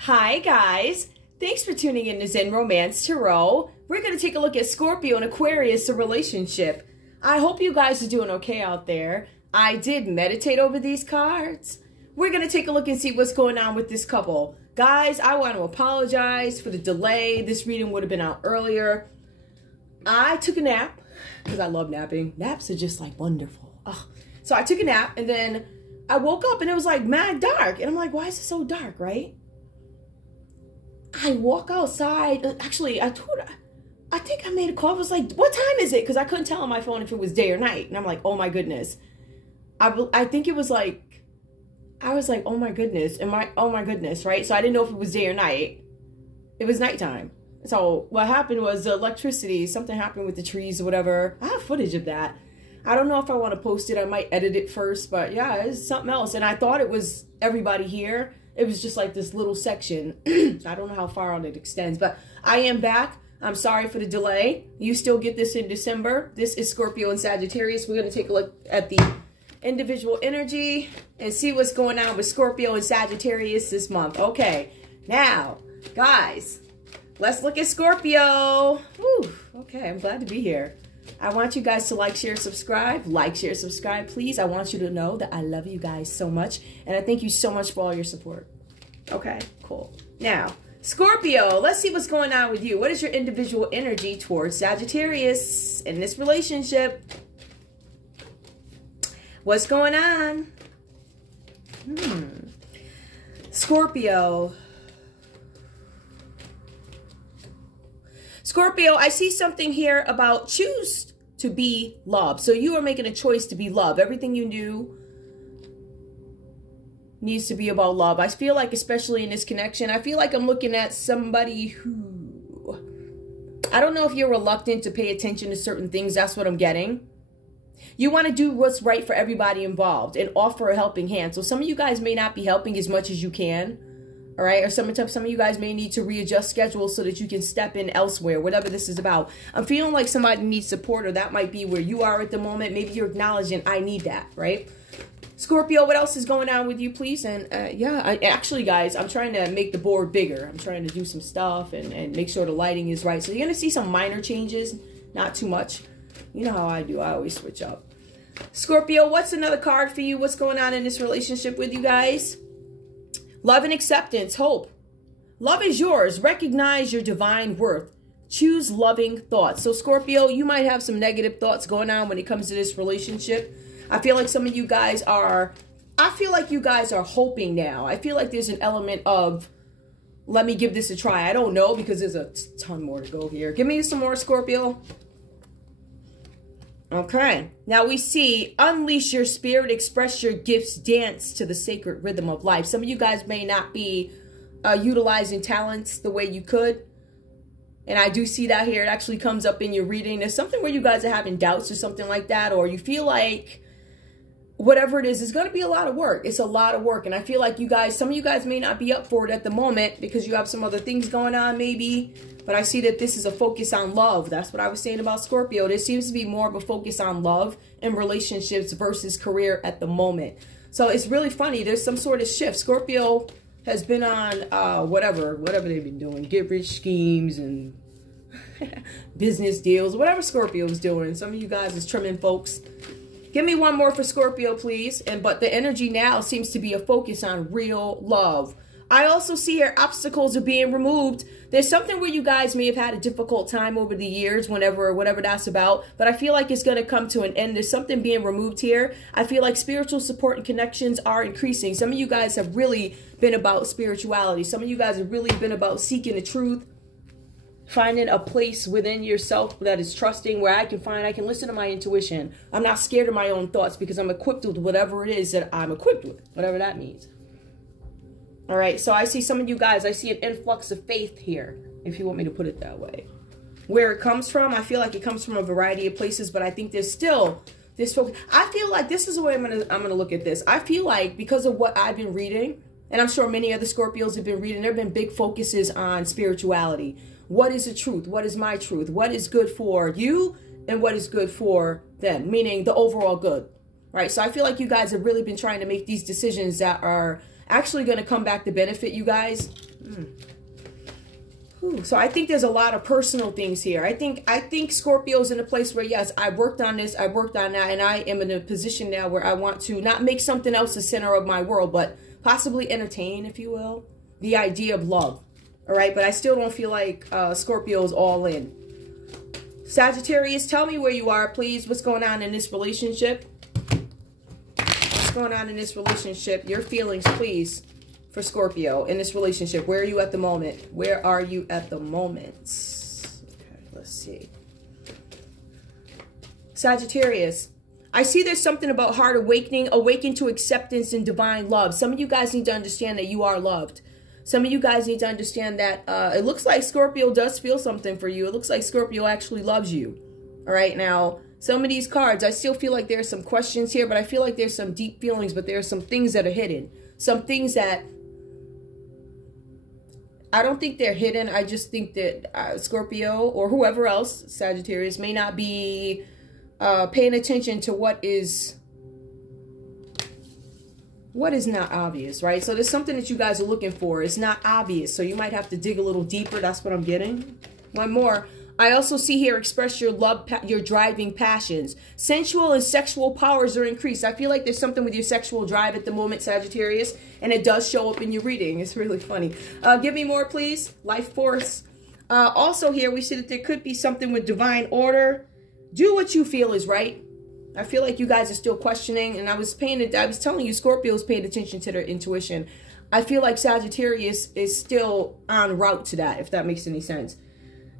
Hi guys, thanks for tuning in to Zen Romance Tarot. We're going to take a look at Scorpio and Aquarius, the relationship. I hope you guys are doing okay out there. I did meditate over these cards. We're going to take a look and see what's going on with this couple. Guys, I want to apologize for the delay. This reading would have been out earlier. I took a nap because I love napping. Naps are just like wonderful. Ugh. So I took a nap and then I woke up and it was like mad dark. And I'm like, why is it so dark, right? I walk outside. Actually, I think I made a call. I was like, what time is it? Because I couldn't tell on my phone if it was day or night. And I'm like, oh my goodness. I think it was like, I was like, oh my goodness. Oh my goodness, right? So I didn't know if it was day or night. It was nighttime. So what happened was the electricity, something happened with the trees or whatever. I have footage of that. I don't know if I want to post it. I might edit it first, but yeah, it's something else. And I thought it was everybody here. It was just like this little section. I don't know how far on it extends, but I am back. I'm sorry for the delay. You still get this in December. This is Scorpio and Sagittarius. We're going to take a look at the individual energy and see what's going on with Scorpio and Sagittarius this month. Okay, now, guys, let's look at Scorpio. Whew, okay, I'm glad to be here. I want you guys to like, share, subscribe. Like, share, subscribe, please. I want you to know that I love you guys so much. And I thank you so much for all your support. Okay, cool. Now, Scorpio, let's see what's going on with you. What is your individual energy towards Sagittarius in this relationship? What's going on? Scorpio. Scorpio, I see something here about choose to be loved. So you are making a choice to be loved. Everything you do needs to be about love. I feel like, especially in this connection, I feel like I'm looking at somebody who, I don't know if you're reluctant to pay attention to certain things. That's what I'm getting. You want to do what's right for everybody involved and offer a helping hand. So some of you guys may not be helping as much as you can. All right, or some of you guys may need to readjust schedules so that you can step in elsewhere, whatever this is about. I'm feeling like somebody needs support, or that might be where you are at the moment. Maybe you're acknowledging, I need that, right? Scorpio, what else is going on with you, please? And yeah, actually, guys, I'm trying to make the board bigger. I'm trying to do some stuff and make sure the lighting is right. So you're going to see some minor changes, not too much. You know how I do. I always switch up. Scorpio, what's another card for you? What's going on in this relationship with you guys? Love and acceptance, hope. Love is yours. Recognize your divine worth. Choose loving thoughts. So Scorpio, you might have some negative thoughts going on when it comes to this relationship. I feel like some of you guys are, hoping now. I feel like there's an element of, let me give this a try. I don't know, because there's a ton more to go here. Give me some more, Scorpio. Okay, now we see unleash your spirit, express your gifts, dance to the sacred rhythm of life. Some of you guys may not be utilizing talents the way you could. And I do see that here. It actually comes up in your reading. There's something where you guys are having doubts or something like that. Or you feel like whatever it is going to be a lot of work. It's a lot of work. And I feel like you guys, some of you guys may not be up for it at the moment because you have some other things going on maybe. But I see that this is a focus on love. That's what I was saying about Scorpio. There seems to be more of a focus on love and relationships versus career at the moment. So it's really funny. There's some sort of shift. Scorpio has been on whatever they've been doing. Get rich schemes and business deals. Whatever Scorpio is doing. Some of you guys is trimming folks. Give me one more for Scorpio, please. But the energy now seems to be a focus on real love. I also see here obstacles are being removed. There's something where you guys may have had a difficult time over the years, whatever that's about. But I feel like it's going to come to an end. There's something being removed here. I feel like spiritual support and connections are increasing. Some of you guys have really been about spirituality. Some of you guys have really been about seeking the truth. Finding a place within yourself that is trusting, where I can listen to my intuition. I'm not scared of my own thoughts because I'm equipped with whatever it is that I'm equipped with, whatever that means. All right, so I see some of you guys, I see an influx of faith here, if you want me to put it that way. Where it comes from, I feel like it comes from a variety of places, but I think there's still this focus. I feel like this is the way I'm gonna look at this. I feel like because of what I've been reading, and I'm sure many other Scorpios have been reading, there have been big focuses on spirituality. What is the truth? What is my truth? What is good for you and what is good for them? Meaning the overall good, right? So I feel like you guys have really been trying to make these decisions that are actually going to come back to benefit you guys. So I think there's a lot of personal things here. I think Scorpio's in a place where, yes, I worked on this, I worked on that, and I am in a position now where I want to not make something else the center of my world, but possibly entertain, if you will, the idea of love. All right, but I still don't feel like Scorpio's all in. Sagittarius, tell me where you are, please. What's going on in this relationship? What's going on in this relationship? Your feelings, please. For Scorpio in this relationship. Where are you at the moment? Where are you at the moment? Okay, let's see. Sagittarius, I see there's something about heart awakening, awaken to acceptance and divine love. Some of you guys need to understand that you are loved. Some of you guys need to understand that it looks like Scorpio does feel something for you. It looks like Scorpio actually loves you. All right, now, some of these cards, I still feel like there's some questions here, but I feel like there's some deep feelings, but there are some things that are hidden. Some things that I don't think they're hidden. I just think that Scorpio or whoever else, Sagittarius, may not be paying attention to what is not obvious, right? So there's something that you guys are looking for. It's not obvious, so you might have to dig a little deeper. That's what I'm getting. One more. I also see here, express your love, your driving passions. Sensual and sexual powers are increased. I feel like there's something with your sexual drive at the moment, Sagittarius, and it does show up in your reading. It's really funny. Give me more, please. Life force. Also here, we see that there could be something with divine order. Do what you feel is right. I feel like you guys are still questioning, and I was telling you, Scorpio's paying attention to their intuition. I feel like Sagittarius is still en route to that, if that makes any sense.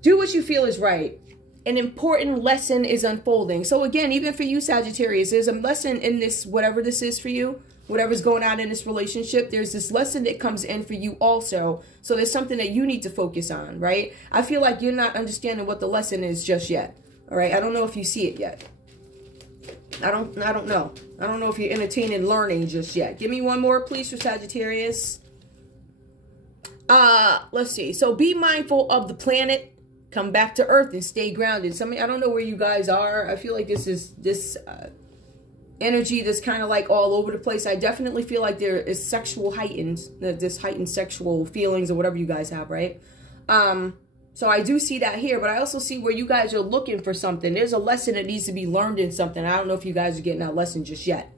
Do what you feel is right. An important lesson is unfolding. So again, even for you, Sagittarius, there's a lesson in this, whatever this is for you, whatever's going on in this relationship, there's this lesson that comes in for you also. So there's something that you need to focus on, right? I feel like you're not understanding what the lesson is just yet. All right, I don't know if you see it yet. I don't know. I don't know if you're entertaining learning just yet. Give me one more, please, for Sagittarius. Let's see. So be mindful of the planet. Come back to Earth and stay grounded. I don't know where you guys are. I feel like this energy that's kind of like all over the place. I definitely feel like there is this heightened sexual feelings or whatever you guys have, right? So I do see that here, but I also see where you guys are looking for something. There's a lesson that needs to be learned in something. I don't know if you guys are getting that lesson just yet.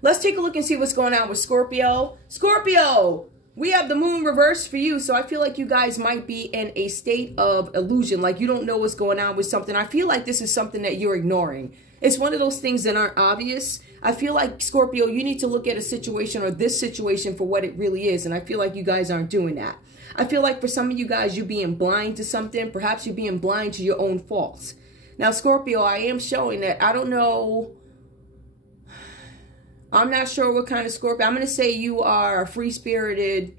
Let's take a look and see what's going on with Scorpio. Scorpio! We have the moon reversed for you, so I feel like you guys might be in a state of illusion, like you don't know what's going on with something. I feel like this is something that you're ignoring. It's one of those things that aren't obvious. I feel like, Scorpio, you need to look at a situation or this situation for what it really is, and I feel like you guys aren't doing that. I feel like for some of you guys, you're being blind to something. Perhaps you're being blind to your own faults. Now, Scorpio, I am showing that I don't know. I'm not sure what kind of Scorpio. I'm going to say you are a free-spirited,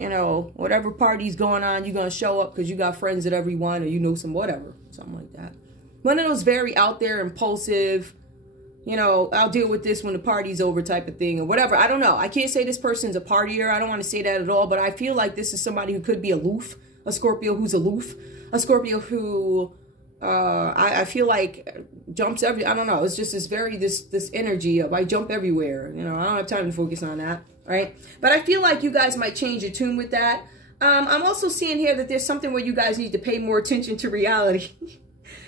you know, whatever party's going on, you're going to show up because you got friends at every one, or you know some whatever, something like that. One of those very out there, impulsive, you know, I'll deal with this when the party's over type of thing or whatever. I don't know. I can't say this person's a partier. I don't want to say that at all, but I feel like this is somebody who could be aloof, a Scorpio who's aloof, a Scorpio who... I feel like jumps I don't know. It's just this energy of I jump everywhere. You know, I don't have time to focus on that, right? But I feel like you guys might change your tune with that. I'm also seeing here that there's something where you guys need to pay more attention to reality.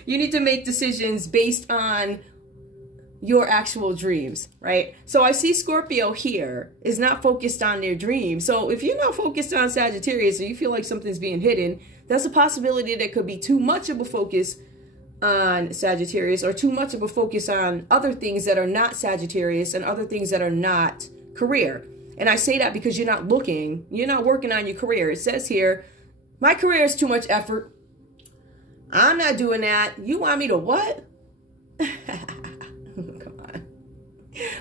You need to make decisions based on your actual dreams, right? So I see Scorpio here is not focused on their dreams. So if you're not focused on Sagittarius or you feel like something's being hidden, that's a possibility that could be too much of a focus on Sagittarius or too much of a focus on other things that are not Sagittarius and other things that are not career. And I say that because you're not looking, you're not working on your career. It says here, my career is too much effort. I'm not doing that. You want me to what? Come on.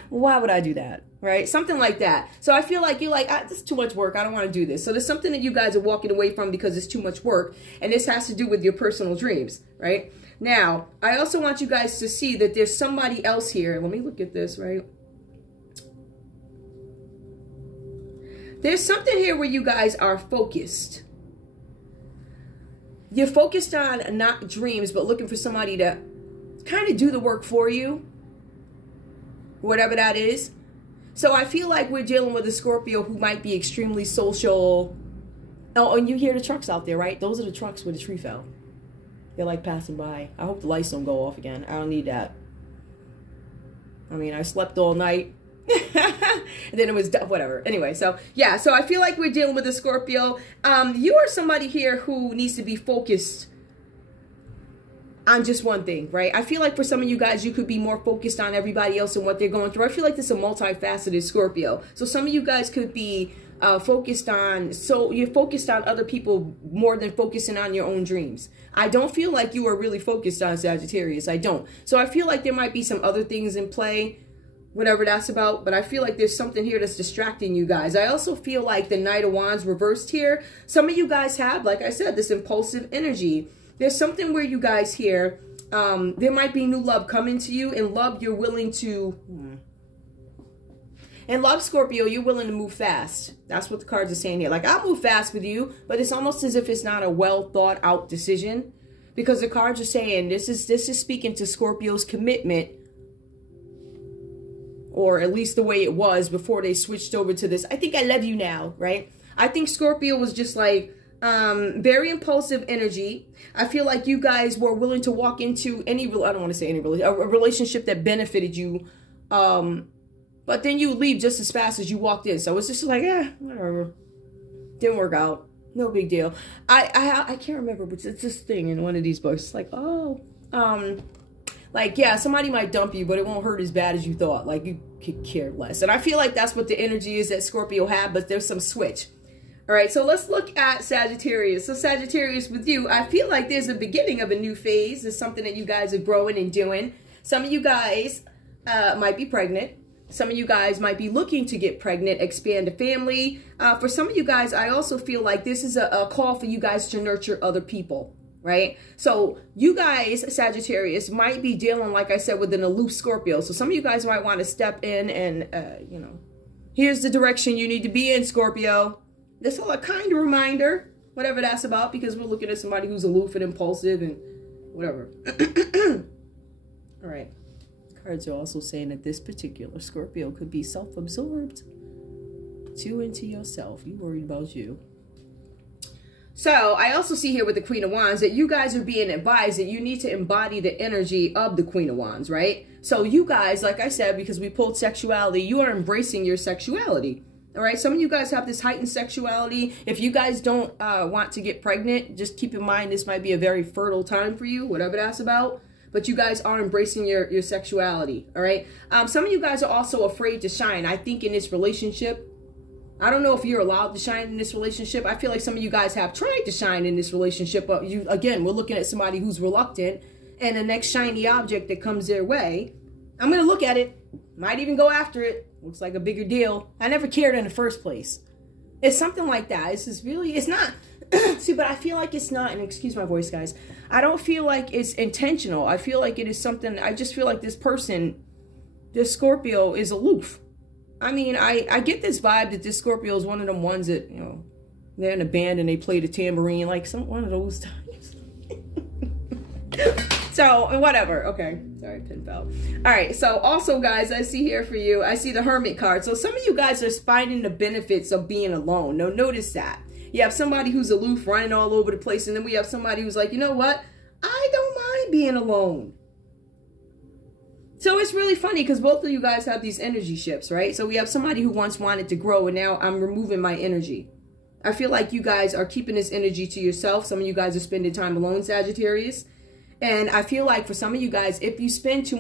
Why would I do that? Right? Something like that. So I feel like you're like, this is too much work. I don't want to do this. So there's something that you guys are walking away from because it's too much work. And this has to do with your personal dreams, right? Now, I also want you guys to see that there's somebody else here. Let me look at this, right? There's something here where you guys are focused. You're focused on not dreams, but looking for somebody to kind of do the work for you. Whatever that is. So I feel like we're dealing with a Scorpio who might be extremely social. Oh, and you hear the trucks out there, right? Those are the trucks where the tree fell. They're like passing by. I hope the lights don't go off again. I don't need that. I mean, I slept all night. And then it was whatever. Anyway, so yeah, so I feel like we're dealing with a Scorpio. You are somebody here who needs to be focused on just one thing, right? I feel like for some of you guys, you could be more focused on everybody else and what they're going through. I feel like this is a multifaceted Scorpio. So some of you guys could be focused on, so you're focused on other people more than focusing on your own dreams. I don't feel like you are really focused on Sagittarius. I don't. So I feel like there might be some other things in play, whatever that's about, but I feel like there's something here that's distracting you guys. I also feel like the Knight of Wands reversed here. Some of you guys have, like I said, this impulsive energy. There's something where you guys here, there might be new love coming to you. In love, you're willing to... In love, Scorpio, you're willing to move fast. That's what the cards are saying here. Like, I'll move fast with you, but it's almost as if it's not a well thought out decision, because the cards are saying this is speaking to Scorpio's commitment, or at least the way it was before they switched over to this. I think I love you now, right? I think Scorpio was just like very impulsive energy. I feel like you guys were willing to walk into any, I don't want to say any, a relationship that benefited you. But then you leave just as fast as you walked in. So it's just like, whatever. Didn't work out. No big deal. I can't remember, but it's this thing in one of these books. It's like, oh, like, yeah, somebody might dump you, but it won't hurt as bad as you thought. Like, you could care less. And I feel like that's what the energy is that Scorpio had, but there's some switch. All right, so let's look at Sagittarius. So Sagittarius, with you, I feel like there's a beginning of a new phase. There's something that you guys are growing and doing. Some of you guys might be pregnant. Some of you guys might be looking to get pregnant, expand a family. For some of you guys, I also feel like this is a call for you guys to nurture other people, right? So you guys, Sagittarius, might be dealing, like I said, with an aloof Scorpio. So some of you guys might want to step in and, you know, here's the direction you need to be in, Scorpio. This is a kind of reminder, whatever that's about, because we're looking at somebody who's aloof and impulsive and whatever. All right. Cards are also saying that this particular Scorpio could be self-absorbed. Too into yourself. You worried about you. So I also see here with the Queen of Wands that you guys are being advised that you need to embody the energy of the Queen of Wands, right? So you guys, like I said, because we pulled sexuality, you are embracing your sexuality. All right, some of you guys have this heightened sexuality. If you guys don't want to get pregnant, just keep in mind this might be a very fertile time for you, whatever that's about. But you guys are embracing your sexuality, all right? Some of you guys are also afraid to shine. I think in this relationship, I don't know if you're allowed to shine in this relationship. I feel like some of you guys have tried to shine in this relationship, but you, again, we're looking at somebody who's reluctant, and the next shiny object that comes their way, I'm going to look at it, might even go after it. Looks like a bigger deal. I never cared in the first place. It's something like that. This is really, it's not... See, but I feel like it's not, and excuse my voice, guys. I don't feel like it's intentional. I feel like it is something, I just feel like this person, this Scorpio, is aloof. I mean, I get this vibe that this Scorpio is one of them ones that, you know, they're in a band and they play the tambourine, like one of those times. So, whatever. Okay. Sorry, pin fell. All right. So, also, guys, I see here for you, I see the Hermit card. So, some of you guys are finding the benefits of being alone. Now, notice that. You have somebody who's aloof, running all over the place, and then we have somebody who's like, you know what? I don't mind being alone. So it's really funny because both of you guys have these energy shifts, right? So we have somebody who once wanted to grow, and now I'm removing my energy. I feel like you guys are keeping this energy to yourself. Some of you guys are spending time alone, Sagittarius. And I feel like for some of you guys, if you spend too much